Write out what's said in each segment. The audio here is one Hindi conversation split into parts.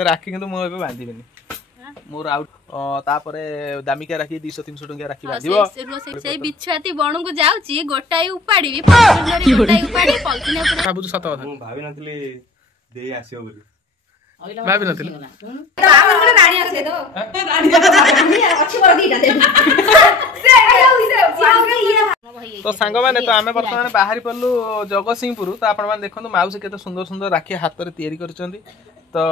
राखी किंतु मु बांधिबिनी मोर आउट तापरे दामिका राखी 200-300 टंका राखी बांधिबो से बिछुआती बणु को जाउची गोटाई उपाडीबी पॉलिथिन गोटाई उपाडी पॉलिथिन ऊपर सब सत कथा मु भाबी नथली देई आसियो बोली भाबी नथली बाबा गोटे गाड़ी आसे दो गाड़ी अछि मोर दीटा दे तो सांग माने तो आमे वर्तमान बाहरी पल्लू जगतसिंहपुर तो आपण माने देखंतु माउसी केते सुंदर सुंदर राखी हाथ रे तयारी करचंदी तो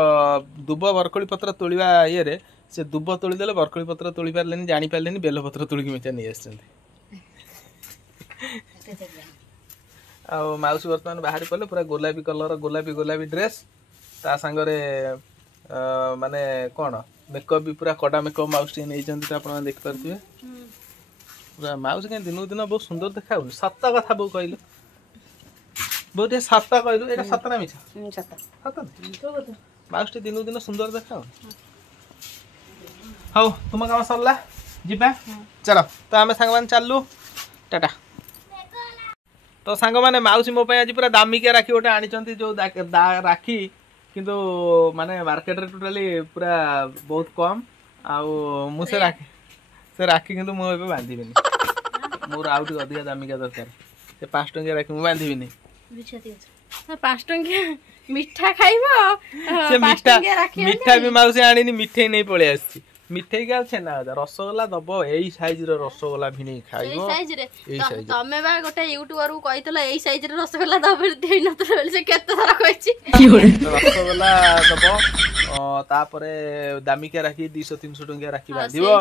दुब बरकोली पत्र तोलिबा ये रे से दुब तोली देले बरकोली पत्र तोली पारलेनी जानि पारलेनी बेल पत्र तोली के मेचा नै आछंती आ माउसी वर्तमान बाहरी पल्लू पूरा गोलापी कलर गोलापी ड्रेस ता संगरे माने कोन मेकअप भी पूरा कड़ा मेकअप माउसी नै जंती आपण माने देख परथिबे पूरा माउसी के दिनो दिन बहुत सुंदर देखाउ सत्त कथा बो कहलु बहुत सत्त कहलु एटा सत्त ना मिछ सत्त माउसी दिनो दिन सुंदर देखाउ हौ तुम काम सरला जिबा चलो तो आमे संग मान चललु टाटा तो संग माने माउसी मो पय आज पूरा दामी के राखी ओटा आनी चंती जो राखी किंतु माने मार्केट रे टोटली पूरा बहुत कम आ मु से राखी किंतु मु एबे बांधिबिनी मोर आउट अधिक दामिका दरकार से 5 टंका राखी मु बांधिबिनी बिछती अच्छा 5 टंका मिठा खाइबो से मिठा भी माउसी आनीनी मिठे नै पळे आछि मिठे के छेना रसगोल्ला दबो एई साइज रो रसगोल्ला भिनी खाइबो एई साइज तमे बा गोटे यूट्यूबर को कहितला एई साइज रे रसगोल्ला दबे देई न तो से केते सारा कहछि रसगोल्ला दबो तापरे दामिका राखी 200-300 टंका राखी बांधिबो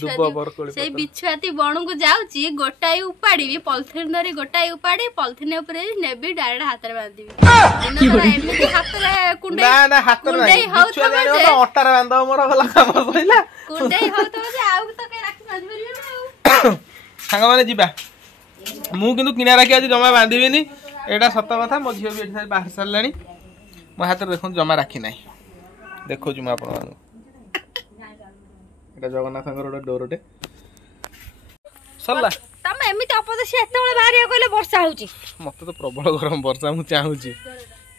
दुब बरकोली से बिछुआती बणु को जाउची गोटाई उपाडीबी पॉलिथिन धरी गोटाई उपाडी पॉलिथिन ऊपर नेबी डायरेक्ट हाथ रे बांधिबी एमिति हाथ रे कुंडे ना हाथ रे बिछुआ अट्टा रे बांधो मोर गला काम होइला कुंडे हो तो जे आउ तो के राखी बांधि परियो सांग माने जिबा मु किंतु किना राखी आज जमा बांधिबिनी एटा सत्य कथा मो झियो भी एठी बाहर सरलानी मो हाथ रे देखो जमा राखी नाही देखो जुमा आपण मान एटा जगन्नाथंगर ओडा डोरटे सरला तमे एमिति अपदेश एते बेले बाहरिया कहले वर्षा होउची मते तो प्रबल गरम वर्षा मु चाहूची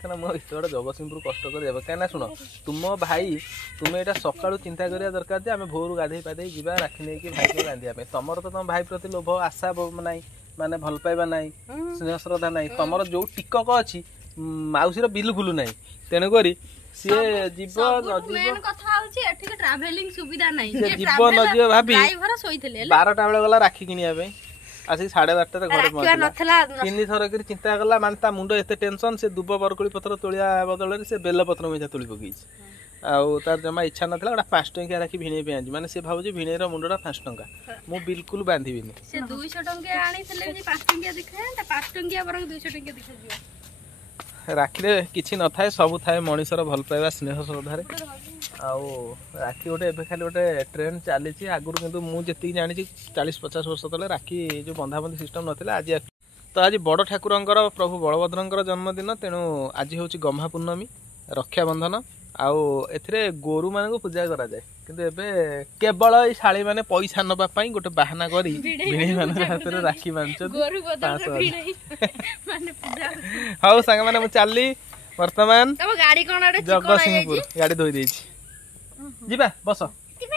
कहना मोर इतोड़ा जगतसिंहपुर कष्ट कर जाबे कहना सुनो तुम भाई तुम एटा सकाळू चिंता करिया दरकार जे आमे भोरु गाधेई पादेई जिबा राखी नै कि भाई को गांधिया पे तमर तो तुम भाई प्रति लोभ आशा नाही माने भल पाइबा नाही स्नेह श्रद्धा नाही तमर जो टिकक अछि माउसी रो बिल्कुल नाही तेने करी से जीवन मेन कथा होची एठी के ट्रैवलिंग सुविधा नाही जे जीवन नजियो भाबी ड्राइवर सोइथले 12टा बेले गला राखी किनिया पे आसी 12:30 रे घरे पहुंचला किन्नी थर करी चिंता करला मानता मुंडो एते टेंशन से दुब बरकोली पत्र तोलिया बदल रे से बेल पत्र मेजा तोली पकी आउ तार जमा इच्छा नथला ओडा 5 टंका राखी भिणे पे आंजी माने से भाबुजी भिणे रो मुंडोडा 5 टंका मु बिल्कुल बांधिबिनी से 200 टंका आनी थले जे 5 टंका दिखाए त 5 टंका बरं 200 टंका दिखा दियो राखी रे किछि न थाए सब थाए मनीषर भल पाइबा स्नेह श्रद्धा रे आउ राखी गोटे एबे खाली गोटे ट्रेंड चली आगुर किंतु मु जेति जानि 40-50 वर्ष तले राखी जो बंधाबंधी सिस्टम नथिला आज तो आज बड़ ठाकुरंकर प्रभु बलभद्रंकर जन्मदिन तेणु आज होची गम्हा पूर्णमी रक्षाबंधन आउ एथिरे गोरु मानक पूजा करा जाए किंतु एबे केवल ई शाली माने पैसा नबा पई गोटे बहाना करी भिणी माने हाथ रे राखी बांधछ गोरु बदल भिणी माने पूजा हाउ संग माने मु चालली वर्तमान तब गाड़ी कोन आडे जगतसिंहपुर गाड़ी धोई देछि जिबा बस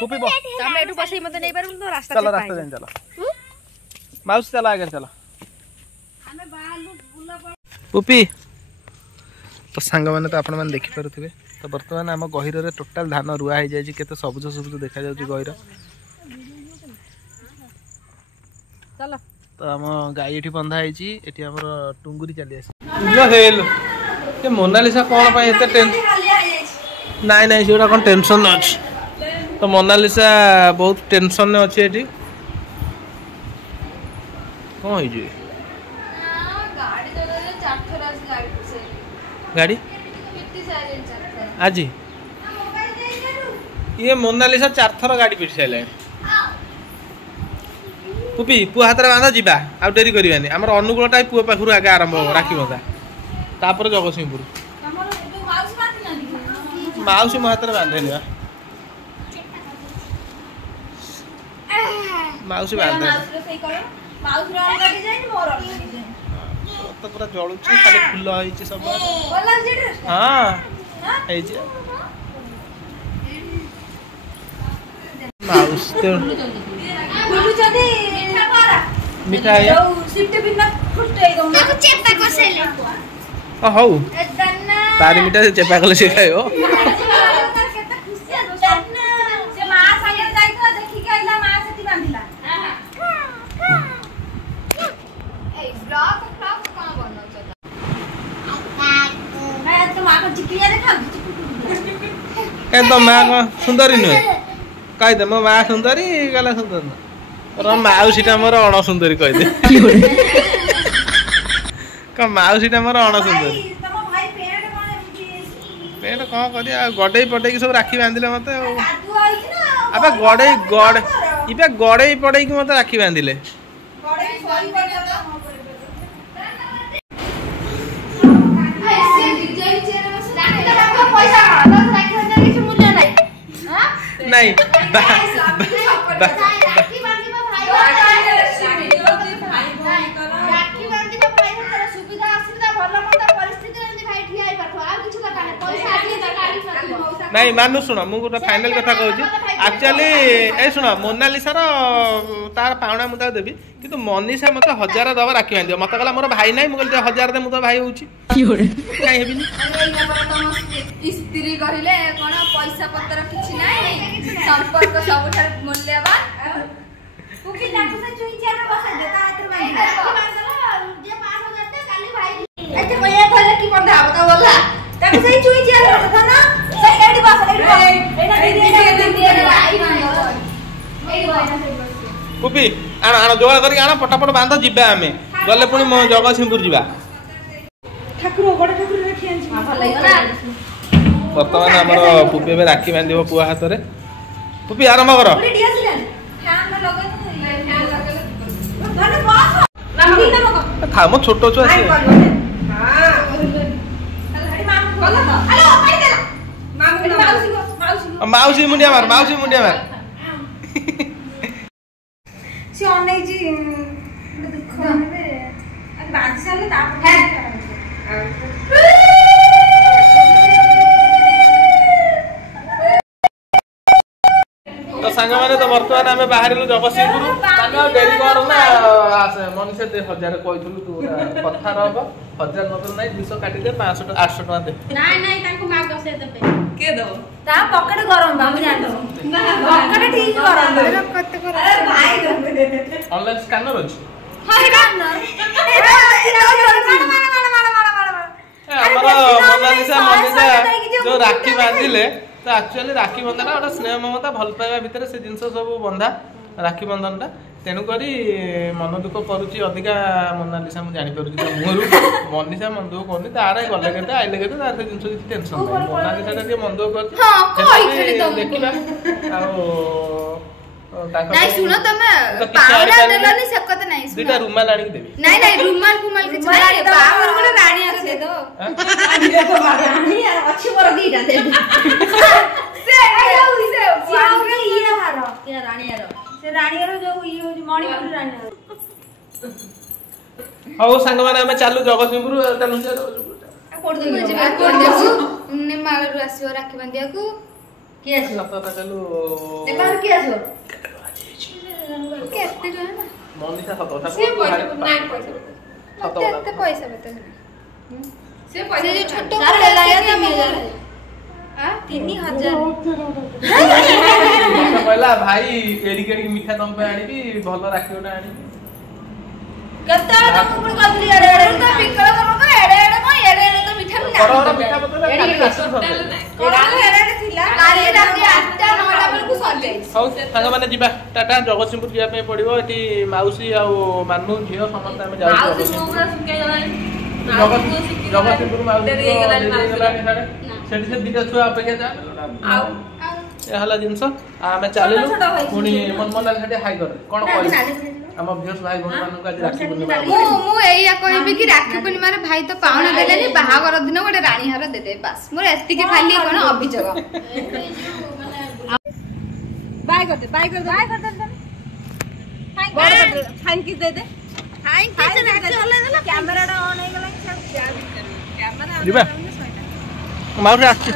कुपी बस तमे एटू बसई मते नै पारु तो रास्ता चलो रास्ता जान चलो माउस चला आगे चलो हमें बालू बुला पुपी तो सांग माने तो आपण माने देखि परथिबे तो वर्तमान आम गहिर रे टोटल धान रुआ हो जाय केते सबुज सबुज देखा जाउची गहिर चलो तो आम गाई एठी बंधा आइची एठी हमर टुंगुरी चली आसी लो हेल के मोनालिसा कोन पय एते टेंशन नाइ नाइ सेटा कोन टेंशन अछि तो मोनालिसा बहुत टेंशन ने अछि एठी कोन होई जे गाड़ी चले 4 थोरा गाड़ी से गाड़ी कितनी साइलेंट आज ये मोनालिसा 4 थर गाड़ी पिट साइले पुपी पु हाथ रे बांधा जिबा आ डेरी करबानी हमर अनुकूल टाइ पु पाखरु आगे आरंभ हो राखी बंधा तापर जगतसिंहपुर हमर माउस बात ना माउसी मो हाथ रे बांधेनी बा माउसी बांधे माउस रे सही करो माउस रे अलग जाय मोर अलग जाय हाथ पूरा जलुची खाली फुल होइछि सब हां ହେଇଛି माउस तो मिठा है हौ तारी मिठा से चेपा कले से खायो तो माँ को सुंदरी नुहे कहीदे मो माँ सुंदरी गला सुंदर ना माउसीटा मोर अण सुंदरी कहीदे माउसीटा मोर अण सुंदरी पेट कौन कर गड़े पड़े सब राखी बांधिले मत गड़े गड़े पड़े मत राखी बांधिले नहीं नहीं मानु शुण मु गोटे फाइनल कथा कहूँ एक्चुअली ए शुण मोनालिसा तार पावना मुझे देवी किंतु मनीषा मत 1000 दब राखी बांध मत कहला मोर भाई ना मुझे 1000 दे मुझे भाई होची स्त्री कहले कोन पैसा पत्र किछि नै संपर्क सबठार मूल्यवान कुकी ताकू से चुई चेर बसा देता आतर बांध जे 5000 ते काली भाई एते भैया थले की बंधा बता बोला ताकू से चुई चेर बसा ना से एडी बसा एटा दे आई बांध एडी बसा कुपी आना आना जोगा करी आना पटापट बांध जिबा हमें गले पुनी मो जगतसिंहपुर जिबा ठाकुर बड़ ठाकुर राखी आंची भल लागला वर्तमान आमर पुपी ए राखी बांधिब पुआ हाथ में पुपी आरंभ कर था मो छोट छुआ से माउसी मुंडिया मार से अनै जी दुख ने बांध साले ता तो सांग माने तो वर्तमान आमे बाहर जगतसिंहपुर डेरी कर ना मनीषा दे 1000 कहथुलु तू कथा रहब 1000 मतलब नहीं 200 काटी दे 500 800 टका दे नहीं नहीं ताको माग दसे देबे के दो ता पॉकेट गरम बाबू जान पॉकेट ठीक गरम कत कर अरे भाई ऑनलाइन स्कैनर अछि हां स्कैनर हमरा मनीषा जो राखी बांधिले तो एक्चुअली राखी बंधन गोटे स्नेह ममता भल पाइबा भितर से जिनस सब बंधा राखी बंधनटा तेणुक मन दुख करुच्ची अधिका मोनालिसा मुझे जापर मुहर मनीषा मन दुख कर तार गले के आइले के तार से जिन किसी टेंशन नहीं मोनालिसा मन दुख कर नहीं सुनो तमे पावडा देलनी से कत नहीं सुनो दुटा रुमाल आनी देबी नहीं नहीं रुमाल कुमाल के नहीं बाबर गोटे रानी आके दे दो रानी अच्छी मोर दीटा दे से आउगे ई हार के रानी हार से रानी हार जो ई मणिपुर रानी हार हाउ संग माने हम चालू जगतसिंहपुर चलू कोड देबू ने मालरू आसीओ राखी बांधिया को के आसो सप्ताह चलू ने बाहर के आसो केते जो है ना मनीषा सप्ताह से पैसा नहीं पैसा पैसा बता से पैसा जो छोटो ले लाया 3000 कहला भाई एडी केडी मिठा तम पे आनी भलो राखी ओटा आनी कत्ता तुम पुण कदली एडे एडे तो पिकल करो को एडे एडे को एडे एडे तो मिठा ना बड़ा मिठा बतला एडी एडे एडे थिला काली राती 8टा 9टा बेल को सर जाई हाउ संग माने जिबा टाटा जगतसिंहपुर जिया पे पड़िबो एटी माउसी आ मानू झियो समस्त हम जाउ माउसी मोगरा सुके गलानी जगतसिंहपुर माउसी देरी गलानी सेठी से दिटा छुआ अपेक्षा जा आउ ए हला जिंस आमे चालिलु पुनी मनमना सेठी हाई कर कोन कहि हम अभ्यास भाई भौन मानू का राखी पूर्णिमा मु एया कहबी कि राखी पूर्णिमा रे भाई तो पावना देलेनी बाहागर दिन गोटे रानी हार दे दे बस मोर एति के खाली कोन अभियोग बाय कर दे फाइन की दे दे କ୍ୟାମେରାଟା ଅନ୍ ହେଇଗଲା ଯିବା ମାଉସୀ ଆସିଛି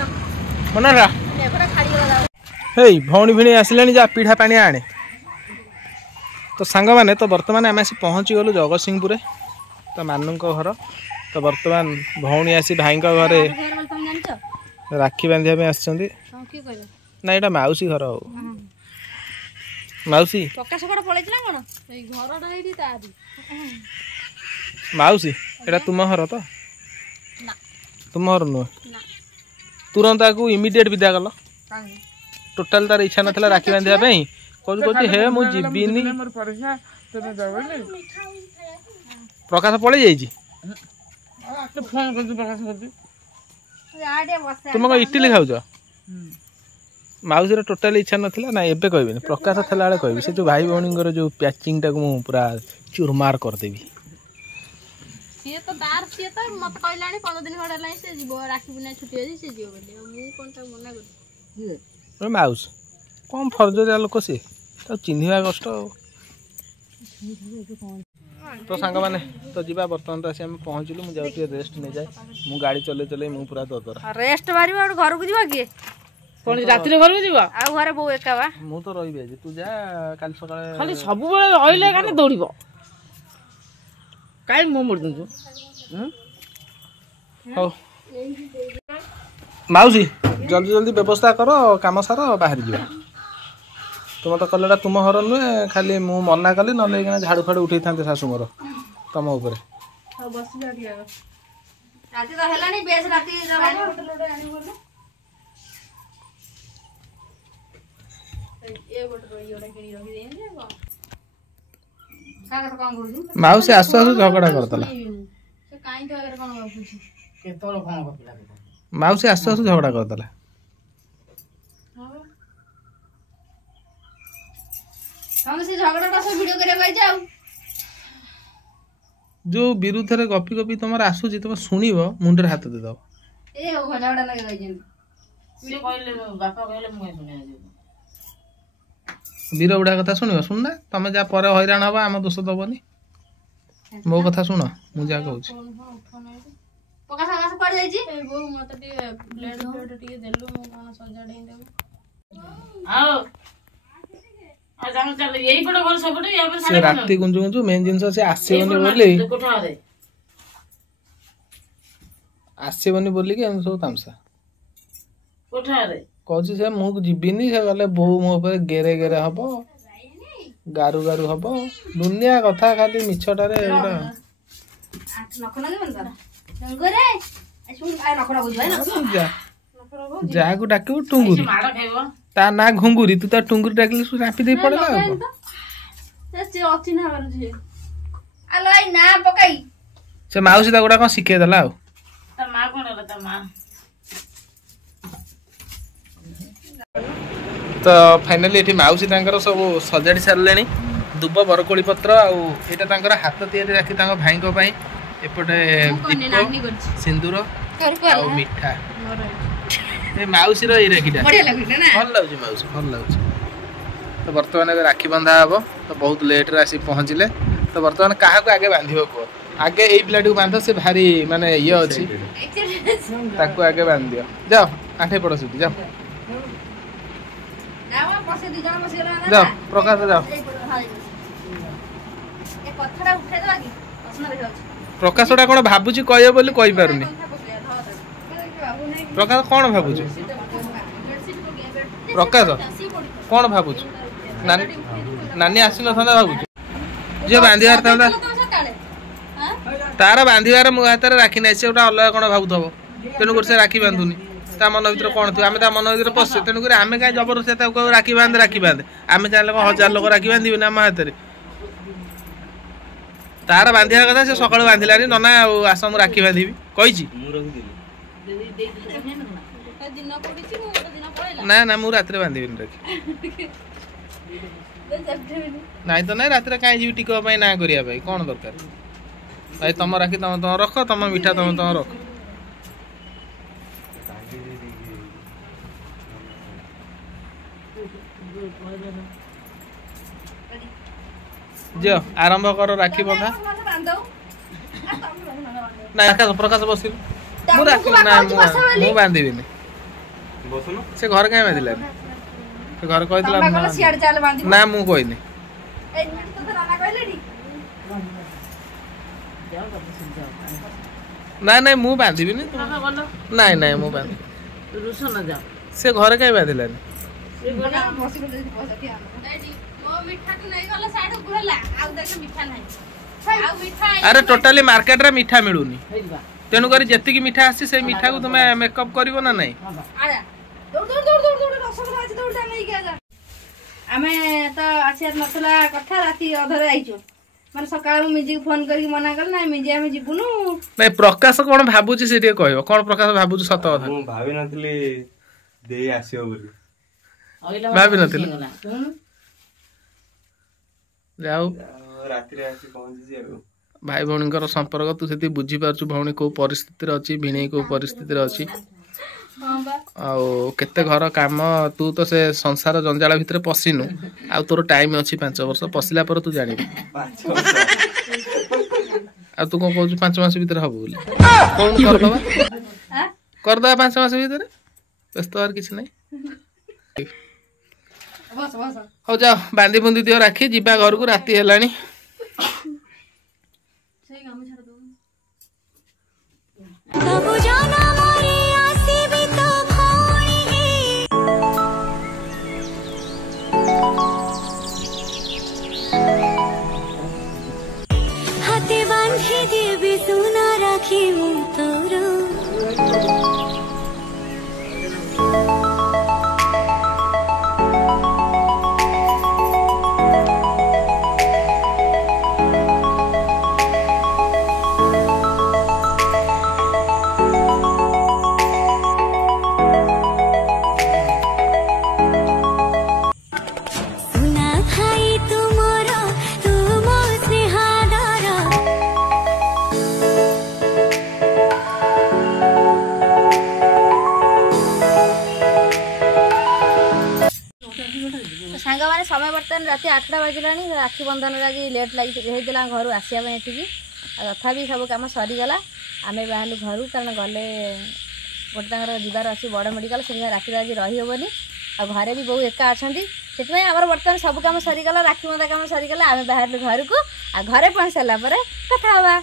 ମନେ ହେଲା ହେଇ ଭଉଣୀ ଭିଣୀ ଆସିଲାଣି ଯା ପିଢା ପାଣି ଆଣେ ତ ସାଙ୍ଗମାନେ ତ ବର୍ତ୍ତମାନ ଆମେ ଆସି ପହଞ୍ଚିଗଲୁ ଜଗତସିଂହପୁରରେ ତ ମାନୁଙ୍କ ଘର ତ ବର୍ତ୍ତମାନ ଭଉଣୀ ଆସି ଭାଇଙ୍କ ଘରେ ରାକ୍ଷୀ ବାନ୍ଧିବା ପାଇଁ ଆସିଛନ୍ତି ନା ଏଇଟା ମାଉସୀ ଘର ହଉ ମାଉସୀ ପ୍ରକାଶ କୁଆଡେ ପଳେଇଛି ନା କଣ ଏଇ ଘରଟା ଏଇଠି ତାରି ମାଉସୀ ଏଇଟା ତୁମ ଘର ତ ତୁମ ଘର ନୁହେଁ ତୁରନ୍ତ ତାକୁ ଇମିଡିଏଟ୍ ବିଦା କଲ ଟୋଟାଲ ତାର ଇଚ୍ଛା ନଥିଲା ରାକ୍ଷୀ ବାନ୍ଧିବା ପାଇଁ କହୁଛି ହେ ମୁଁ ଯିବିନି ପ୍ରକାଶ ପଳେଇ ଯାଇଛି ତୁମେ କଣ ଇଟିଲି ଖାଉଛ ମାଉସୀର ଟୋଟାଲି ଇଚ୍ଛା ନଥିଲା ନା ଏବେ କହିବିନି ପ୍ରକାଶ ଥିଲାବେଳେ କହିବି ସେ ଯୋଉ ଭାଇ ଭଉଣୀଙ୍କର ଯୋଉ ପ୍ୟାଚିଂଟାକୁ ମୁଁ ପୁରା ଚୁରମାର କରିଦେବି ସିଏ ତ ମତେ କହିଲାଣି 15 ଦିନ ଖଣ୍ଡେ ହେଲାଣି ସେ ଯିବ ରାକ୍ଷୀ ପୂର୍ଣ୍ଣିମା ଛୁଟି ଅଛି ସେ ଯିବ ବୋଲି ମୁଁ କଣ ତାକୁ ମନା କରିବି ମାଉସୀ କଣ ଫର୍ଜରିଆ ଲୋକ ସିଏ ତାକୁ ଚିହ୍ନିବା କଷ୍ଟ ଆଉ ତ ସାଙ୍ଗମାନେ ତ ଯିବା ବର୍ତ୍ତମାନ ତ ଆସି ଆମେ ପହଞ୍ଚିଲୁ ମୁଁ ଯାଉଛି ଟିକେ ରେଷ୍ଟ ନେଇଯାଏ ମୁଁ ଗାଡ଼ି ଚଲେଇ ଚଲେଇ ମୁଁ ପୁରା ଦଦରା ରେଷ୍ଟ ମାରିବ ଆଉ ଘରକୁ ଯିବ କିଏ କଣ ରାତିରେ ଘରକୁ ଯିବ ଆଉ ଘରେ ବୋଉ ଏକା ବା ମୁଁ ତ ରହିବି ଆଜି ତୁ ଯା କାଲି ସକାଳେ ଖାଲି ସବୁବେଳେ ରହିଲେ କାନେ ଦୌଡ଼ିବ କାଇଁ ମୁଁ ମରିଦଉଛୁ ହଉ ମାଉସୀ ଜଲ୍ଦି ଜଲ୍ଦି ବ୍ୟବସ୍ଥା କର କାମ ସାର ବାହାରି ଯିବା ତୁମ ତ କଲେଟା ତୁମ ଘର ନୁହେଁ ଖାଲି ମୁଁ ମନା କଲି ନହେଲେ ଏଇନା ଝାଡ଼ୁ ଫାଡ଼ୁ ଉଠେଇଥାନ୍ତେ ଶାଶୁଙ୍କର ତମ ଉପରେ ରାତି ତ ହେଲାଣି ବେଶ ରାତି ମାଉସୀ ଆସୁ ଆସୁ ଝଗଡ଼ା କରିଦେଲା ମାଉସୀ ଆସୁ ଆସୁ ଝଗଡ଼ା କରିଦେଲା ଯୋଉ ବିରୁଦ୍ଧରେ ଗପି ଗପି ତମର ଆସୁଛି ତମେ ଶୁଣିବ ମୁଣ୍ଡରେ ହାତ ଦେଇଦବ ବୀର ବୁଢା କଥା ଶୁଣିବ ଶୁଣନା ତମେ ଯାହା ପରେ ହଇରାଣ ହବ ଆମ ଦୋଷ ଦବନି ମୋ କଥା ଶୁଣ ମୁଁ ଯାହା କହୁଛି ସେ ରାତି ଗୁଞ୍ଜୁ ଗୁଞ୍ଜୁ ମେନ୍ ଜିନିଷ ସେ ଆସିବନି ବୋଲିକି ଏମିତି ସବୁ ତାମସା କହୁଛି ସେ ମୁଁ ଯିବିନି ସେ ଗଲେ ବୋଉ ମୋ ଉପରେ ଗେରେ ଗେରେ ହବ ଗାରୁ ଗାରୁ ହବ ଦୁନିଆ କଥା ଖାଲି ମିଛଟାରେ ଯାହାକୁ ଡାକିବୁ ଟୁଙ୍ଗୁରି ତା ନା ଘୁଙ୍ଗୁରି ତୁ ତା ଟୁଙ୍ଗୁରି ଡାକିଲେ ରାପି ଦେଇ ପଡିଲା ସେ ମାଉସୀ ତା ଗୋଟା କଣ ଶିଖେଇ ଦେଲା ଆଉ ତ ଫାଇନାଲି ଏଠି ମାଉସୀ ତାଙ୍କର ସବୁ ସଜାଡ଼ି ସାରିଲେଣି ଦୁବ ବରକୋଳି ପତ୍ର ଆଉ ଏଇଟା ତାଙ୍କର ହାତ ତିଆରି ରାକ୍ଷୀ ତାଙ୍କ ଭାଇଙ୍କ ପାଇଁ ଏପଟେ ଦୀପ ସିନ୍ଦୁର ଆଉ ମିଠା ଏ ମାଉସୀର ଏଇ ରାକ୍ଷୀଟା ଭଲ ଲାଗୁଛି ମାଉସୀ ଭଲ ଲାଗୁଛି ତ ବର୍ତ୍ତମାନ ଏବେ ରାକ୍ଷୀ ବନ୍ଧା ହବ ତ ବହୁତ ଲେଟ୍ରେ ଆସି ପହଞ୍ଚିଲେ ତ ବର୍ତ୍ତମାନ କାହାକୁ ଆଗେ ବାନ୍ଧିବ କୁହ ଆଗେ ଏଇ ପିଲାଟିକୁ ବାନ୍ଧ ସେ ଭାରି ମାନେ ଇଏ ଅଛି ତାକୁ ଆଗେ ବାନ୍ଧି ଦିଅ ଯାଅ ଆଣ୍ଠେଇ ପଡ଼ ସେଠି ଯାଅ ଯାଅ ପ୍ରକାଶ ଯାଅ ପ୍ରକାଶଟା କଣ ଭାବୁଛି କହିବ ବୋଲି କହିପାରୁନି ପ୍ରକାଶ କଣ ଭାବୁଛୁ ପ୍ରକାଶ କଣ ଭାବୁଛୁ ନାନୀ ଆସିନଥାନ୍ତା ଭାବୁଛୁ ଝିଅ ବାନ୍ଧିବାର ଥାନ୍ତା ତାର ବାନ୍ଧିବାର ମୋ ହାତରେ ରାକ୍ଷୀ ନାହିଁ ସେ ଗୋଟେ ଅଲଗା କଣ ଭାବୁଥିବ ତେଣୁକରି ସେ ରାକ୍ଷୀ ବାନ୍ଧୁନି ତା ମନ ଭିତରେ କଣ ଥିବ ଆମେ ତା ମନ ଭିତରେ ପଶେ ତେଣୁକରି ଆମେ କାହିଁ ଜବରଦସ୍ତି ତାକୁ କହିବୁ ରାକ୍ଷୀ ବାନ୍ଧେ ଆମେ ଚାହିଁଲେ କଣ 1000 ଲୋକ ରାକ୍ଷୀ ବାନ୍ଧିବେ ନା ଆମ ହାତରେ ତାର ବାନ୍ଧିବା କଥା ସେ ସକାଳୁ ବାନ୍ଧିଲାନି ନନା ଆଉ ଆସ ମୁଁ ରାକ୍ଷୀ ବାନ୍ଧିବି କହିଛି ନା ନା ମୁଁ ରାତିରେ ବାନ୍ଧିବିନି ରାକ୍ଷୀ ନାଇଁ ତ ନାଇଁ ରାତିରେ କାହିଁ ଯିବି ଟିକ ପାଇଁ ନା କରିବା ପାଇଁ କଣ ଦରକାର ଭାଇ ତମ ରାକ୍ଷୀ ତମେ ତମ ରଖ ତମ ମିଠା ତମେ ତମ ରଖ ଝିଅ ଆରମ୍ଭ କର ରାକ୍ଷୀ ବନ୍ଧା। ନା ପ୍ରକାଶ ବସିଲୁ ମୁଁ ରାକ୍ଷୀ ନା ମୁଁ ବାନ୍ଧିବିନି। ବସୁନ। ସେ ଘରେ କାହିଁ ବାନ୍ଧିଲାନି? ସେ ଘରେ କହିଥିଲା ନା ମୁଁ କହିନି। ନାଇଁ ନାଇଁ ମୁଁ ବାନ୍ଧିବିନି। ନାଇଁ ନାଇଁ ମୁଁ ବାନ୍ଧିବି। ସେ ଘରେ କାହିଁ ବାନ୍ଧିଲାନି? ଆରେ ଟୋଟାଲି ମାର୍କେଟରେ ମିଠା ମିଳୁନି, ତେଣୁକରି ଯେତିକି ମିଠା ଆସିଛି ସେଇ ମିଠାକୁ ତୁମେ ମେକଅପ୍ କରିବ ନା ନାଇଁ? ଆମେ ତ ଆସିବାର ନଥିଲା କଥା, ରାତି ଅଧରେ ଆଇଛୁ। ମାନେ ସକାଳେ ମୁଁ ମିଜିକୁ ଫୋନ କରିକି ମନା କଲି ନାଇଁ ମିଜି ଆମେ ଯିବୁନୁ। ନାଇଁ ପ୍ରକାଶ କଣ ଭାବୁଛି ସେ ଟିକେ କହିବ। କଣ ପ୍ରକାଶ ଭାବୁଛି ସତ କଥା? ମୁଁ ଭାବି ନଥିଲି ଦେଇ ଆସିବ ବୋଲି। ଭାବିନଥିଲି। ଯାଉ ରାତିରେ ଆସି ପହଞ୍ଚିଛି ଆଉ। ଭାଇ ଭଉଣୀଙ୍କର ସମ୍ପର୍କ ତୁ ସେଠି ବୁଝିପାରୁଛୁ। ଭଉଣୀ କୋଉ ପରିସ୍ଥିତିରେ ଅଛି, ଭିଣେଇ କୋଉ ପରିସ୍ଥିତିରେ ଅଛି, ଆଉ କେତେ ଘର କାମ। ତୁ ତ ସେ ସଂସାର ଜଞ୍ଜାଳ ଭିତରେ ପଶିନୁ, ଆଉ ତୋର ଟାଇମ ଅଛି 5 ବର୍ଷ। ପଶିଲା ପରେ ତୁ ଜାଣିବୁ। 5 ବର୍ଷ। ଆଉ ତୁ କଣ କହୁଛୁ 5 ମାସ ଭିତରେ ହବ ବୋଲି? କଣ କରିଦବା 5 ମାସ ଭିତରେ, ବ୍ୟସ୍ତ ହବାର କିଛି ନାହିଁ। ହଉ ଯାଅ ବାନ୍ଧି ବୁନ୍ଧି ଦିଅ ରାକ୍ଷୀ, ଯିବା ଘରକୁ, ରାତି ହେଲାଣି। হাতে বাঁধে দেবে সোনা রাখি তোর। ସାଙ୍ଗମାନେ ସମୟ ବର୍ତ୍ତମାନ ରାତି 8ଟା ବାଜିଲାଣି। ରାକ୍ଷୀ ବନ୍ଧନରେ ଆଜି ଲେଟ୍ ହେଇଥିଲା ଘରୁ ଆସିବା ପାଇଁ ଏଠିକି। ଆଉ ତଥାପି ସବୁ କାମ ସରିଗଲା। ଆମେ ବାହାରିଲୁ ଘରୁ, କାରଣ ଗଲେ ଗୋଟେ ତାଙ୍କର ଯିବାର ଅଛି ବଡ଼ ମେଡ଼ିକାଲ, ସେଥିପାଇଁ ରାତିରେ ଆଜି ରହିହେବନି। ଆଉ ଘରେ ବି ବୋଉ ଏକା ଅଛନ୍ତି, ସେଥିପାଇଁ ଆମର ବର୍ତ୍ତମାନ ସବୁ କାମ ସରିଗଲା। ରାକ୍ଷୀ ବନ୍ଧା କାମ ସରିଗଲା। ଆମେ ବାହାରିଲୁ ଘରକୁ, ଆଉ ଘରେ ପହଞ୍ଚି ସାରିଲା ପରେ କଥା ହେବା।